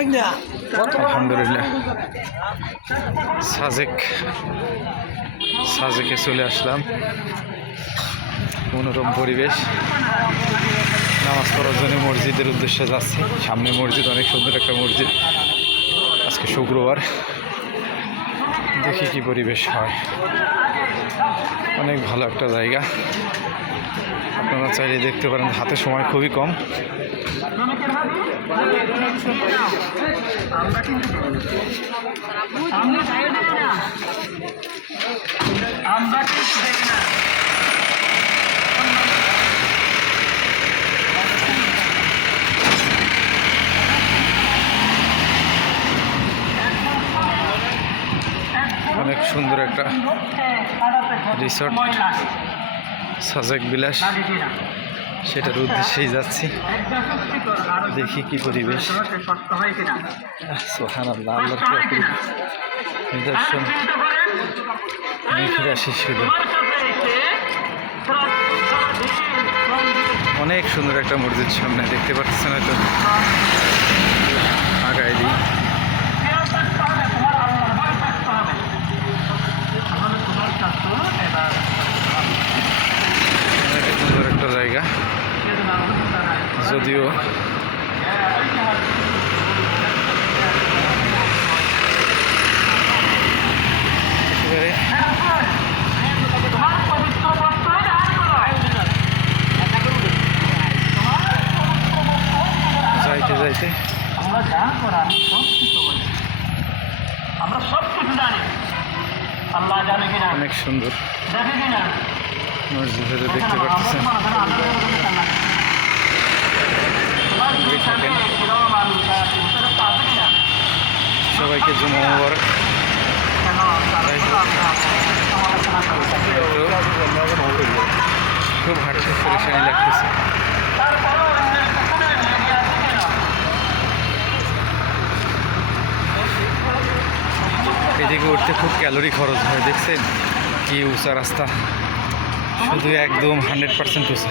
আলহামদুলিল্লাহ সাজেকে চলে আসলাম। মনোরম পরিবেশ। নামাজ পড়ার জন্য মসজিদের উদ্দেশ্যে যাচ্ছি। সামনে মসজিদ, অনেক সুন্দর একটা মসজিদ। আজকে শুক্রবার, দেখি কি পরিবেশ হয়। অনেক ভালো একটা জায়গা, আপনারা চাইলে দেখতে পারেন। হাতে সময় খুবই কম। অনেক সুন্দর একটা রিসর্ট, সাজেক বিলাস, সেটার উদ্দেশ্যেই যাচ্ছি। দেখি কি পরিবেশ। সুবহানাল্লাহ, আল্লাহর কি অপূর্ব নিদর্শন। ফিরে আসি শুধু। অনেক সুন্দর একটা মসজিদ সামনে, দেখতে পাচ্ছেন হয়তো। আগায় দিই। সুন্দর একটা জায়গা, যদিও যাইতে যাইতে অনেক সুন্দর মসজিদ দেখতে পাচ্ছেন। সবাইকে জুমা মুবারক। খুব হাঁটতে পরেশানি লাগতেছে। এদিকে উঠতে খুব ক্যালোরি খরচ হয়। দেখছেন কি উঁচা রাস্তা, শুধু একদম 100% উঁচা।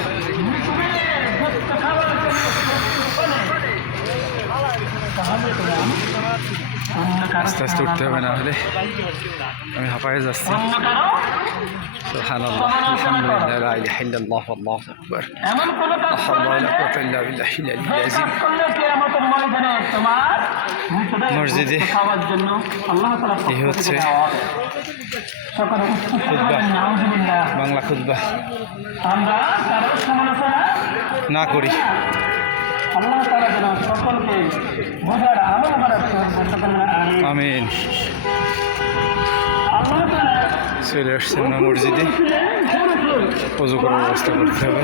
আস্তে আস্তে উঠতে হবে, না হলে আমি হাঁপায়ে যাচ্ছি। সুবহানাল্লাহ, আলহামদুলিল্লাহ, লা ইলাহা ইল্লাল্লাহ, আল্লাহু আকবার, লা হাওলা ওয়ালা কুওয়াতা ইল্লা বিল্লাহিল আলিয়্যিল আযীম। মসজিদে এই হচ্ছে খুতবা, বাংলা খুতবা না করি। আমিন। চলে আসছেন না মসজিদে, ওযু করার ব্যবস্থা করতে হবে।